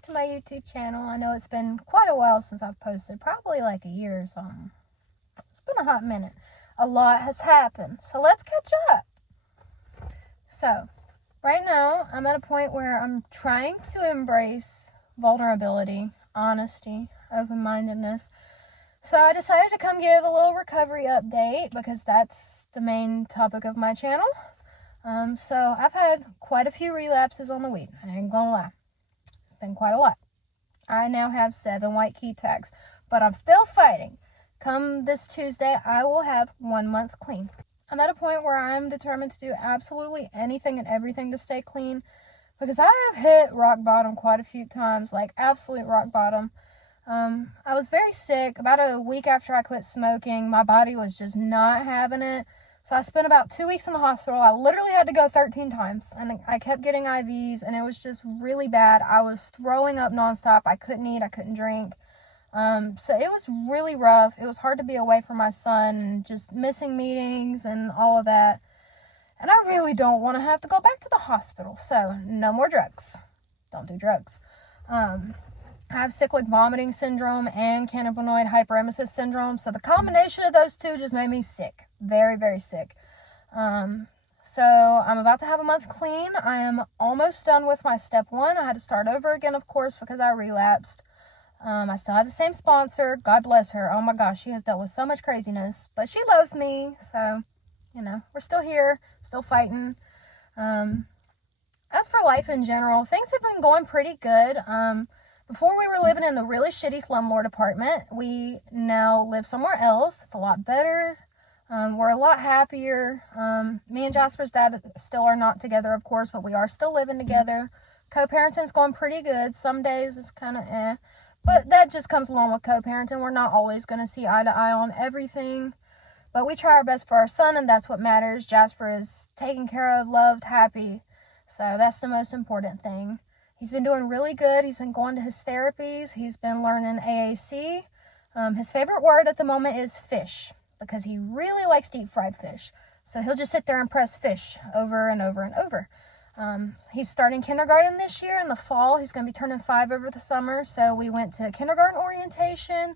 back to my YouTube channel. I know it's been quite a while since I've posted, probably like a year or something. It's been a hot minute. A lot has happened, so let's catch up. So, right now, I'm at a point where I'm trying to embrace vulnerability, honesty, open-mindedness. So I decided to come give a little recovery update because that's the main topic of my channel. So I've had quite a few relapses on the weed. I ain't gonna lie. It's been quite a lot. I now have 7 white key tags, but I'm still fighting. Come this Tuesday, I will have 1 month clean. I'm at a point where I'm determined to do absolutely anything and everything to stay clean because I have hit rock bottom quite a few times, like absolute rock bottom. I was very sick. About a week after I quit smoking, my body was just not having it. So I spent about 2 weeks in the hospital. I literally had to go 13 times, and I kept getting IVs, and it was just really bad. I was throwing up nonstop. I couldn't eat. I couldn't drink. So it was really rough. It was hard to be away from my son and just missing meetings and all of that. And I really don't want to have to go back to the hospital. So no more drugs. Don't do drugs. I have cyclic vomiting syndrome and cannabinoid hyperemesis syndrome. So the combination of those two just made me sick. Very, very sick. So I'm about to have a month clean. I am almost done with my step 1. I had to start over again, of course, because I relapsed. I still have the same sponsor. God bless her. Oh my gosh, she has dealt with so much craziness. But she loves me. So, we're still here, still fighting. As for life in general, things have been going pretty good. Before we were living in the really shitty slumlord apartment. We now live somewhere else. It's a lot better. We're a lot happier. Me and Jasper's dad still are not together, of course, but we are still living together. Co-parenting's going pretty good. Some days it's kind of but that just comes along with co-parenting. We're not always going to see eye to eye on everything, but we try our best for our son, and that's what matters. Jasper is taken care of, loved, happy, so that's the most important thing. He's been doing really good. He's been going to his therapies. He's been learning AAC. His favorite word at the moment is fish because he really likes to eat fried fish. So he'll just sit there and press fish over and over and over. He's starting kindergarten this year in the fall. He's going to be turning 5 over the summer. So we went to kindergarten orientation.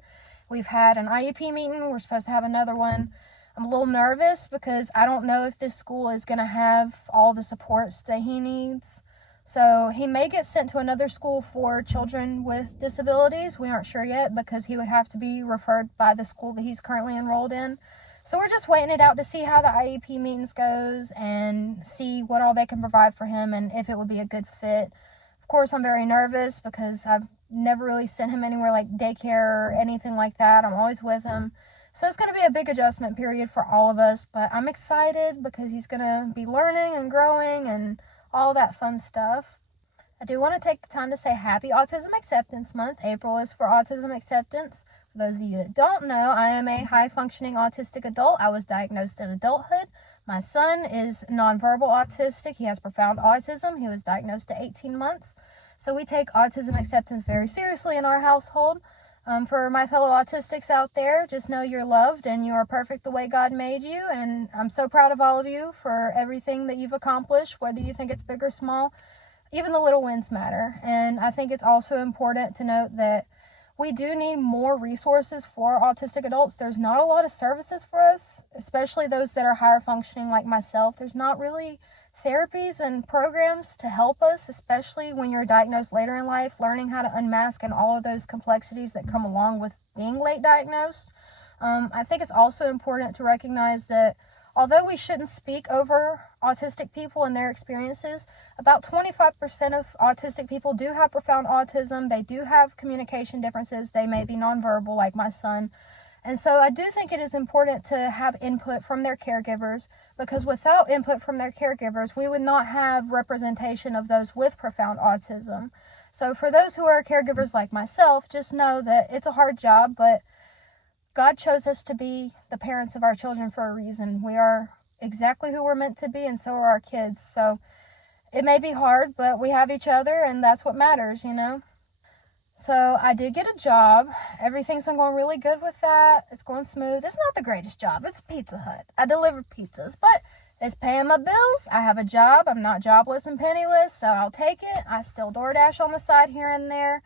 We've had an IEP meeting. We're supposed to have another one. I'm a little nervous because I don't know if this school is going to have all the supports that he needs. So he may get sent to another school for children with disabilities. We aren't sure yet because he would have to be referred by the school that he's currently enrolled in. So we're just waiting it out to see how the IEP meetings goes and see what all they can provide for him and if it would be a good fit. Of course, I'm very nervous because I've never really sent him anywhere like daycare or anything like that. I'm always with him. So it's going to be a big adjustment period for all of us, but I'm excited because he's going to be learning and growing and all that fun stuff. I do want to take the time to say Happy Autism Acceptance Month. April is for autism acceptance. For those of you that don't know, I am a high-functioning autistic adult. I was diagnosed in adulthood. My son is nonverbal autistic. He has profound autism. He was diagnosed at 18 months. So we take autism acceptance very seriously in our household. For my fellow autistics out there, just know you're loved and you are perfect the way God made you. And I'm so proud of all of you for everything that you've accomplished, whether you think it's big or small. Even the little wins matter. And I think it's also important to note that we do need more resources for autistic adults. There's not a lot of services for us, especially those that are higher functioning like myself. There's not really therapies and programs to help us, especially when you're diagnosed later in life, learning how to unmask and all of those complexities that come along with being late diagnosed. I think it's also important to recognize that although we shouldn't speak over autistic people and their experiences, about 25% of autistic people do have profound autism. They do have communication differences. They may be nonverbal like my son. And so I do think it is important to have input from their caregivers, because without input from their caregivers, we would not have representation of those with profound autism. So for those who are caregivers like myself, just know that it's a hard job, but God chose us to be the parents of our children for a reason. We are exactly who we're meant to be, and so are our kids. So it may be hard, but we have each other, and that's what matters, So I did get a job. Everything's been going really good with that. It's going smooth. It's not the greatest job. It's Pizza Hut. I deliver pizzas, but It's paying my bills. I have a job. I'm not jobless and penniless, so I'll take it. I still DoorDash on the side here and there.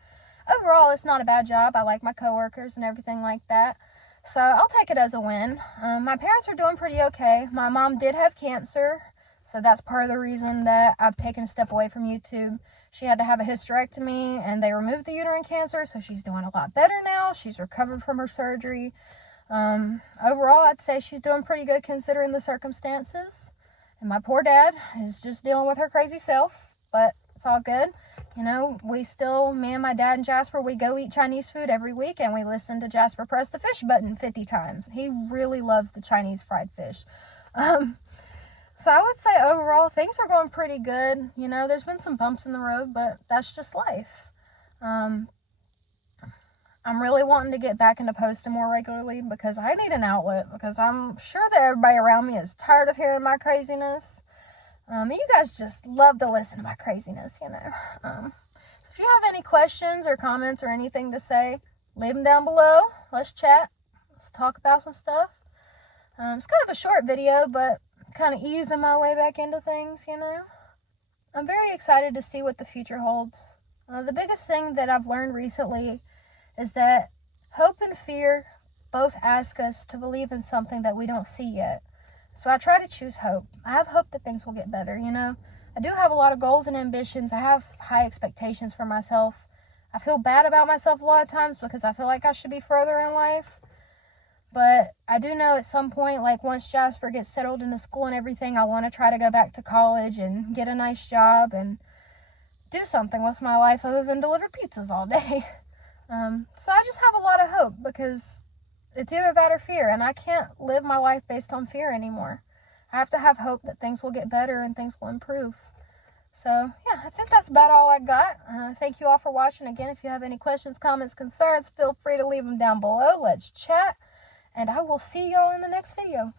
Overall, it's not a bad job. I like my coworkers and everything like that. So I'll take it as a win. My parents are doing pretty okay. My mom did have cancer, so that's part of the reason that I've taken a step away from YouTube. She had to have a hysterectomy, and they removed the uterine cancer, so she's doing a lot better now. She's recovered from her surgery. Overall, I'd say she's doing pretty good considering the circumstances. And my poor dad is just dealing with her crazy self, but it's all good. You know, me and my dad and Jasper, we go eat Chinese food every week, and we listen to Jasper press the fish button 50 times. He really loves the Chinese fried fish. So I would say overall, things are going pretty good. You know, there's been some bumps in the road, but that's just life. I'm really wanting to get back into posting more regularly because I need an outlet, because I'm sure that everybody around me is tired of hearing my craziness. You guys just love to listen to my craziness, you know. So if you have any questions or comments or anything to say, leave them down below. Let's chat. Let's talk about some stuff. It's kind of a short video, but kind of easing my way back into things, you know. I'm very excited to see what the future holds. The biggest thing that I've learned recently is that hope and fear both ask us to believe in something that we don't see yet. So I try to choose hope. I have hope that things will get better, you know. I do have a lot of goals and ambitions. I have high expectations for myself. I feel bad about myself a lot of times because I feel like I should be further in life. But I do know at some point, like once Jasper gets settled into school and everything, I want to try to go back to college and get a nice job and do something with my life other than deliver pizzas all day. So I just have a lot of hope because it's either that or fear, and I can't live my life based on fear anymore. I have to have hope that things will get better and things will improve. So, yeah, I think that's about all I got. Thank you all for watching. Again, if you have any questions, comments, concerns, feel free to leave them down below. Let's chat, and I will see y'all in the next video.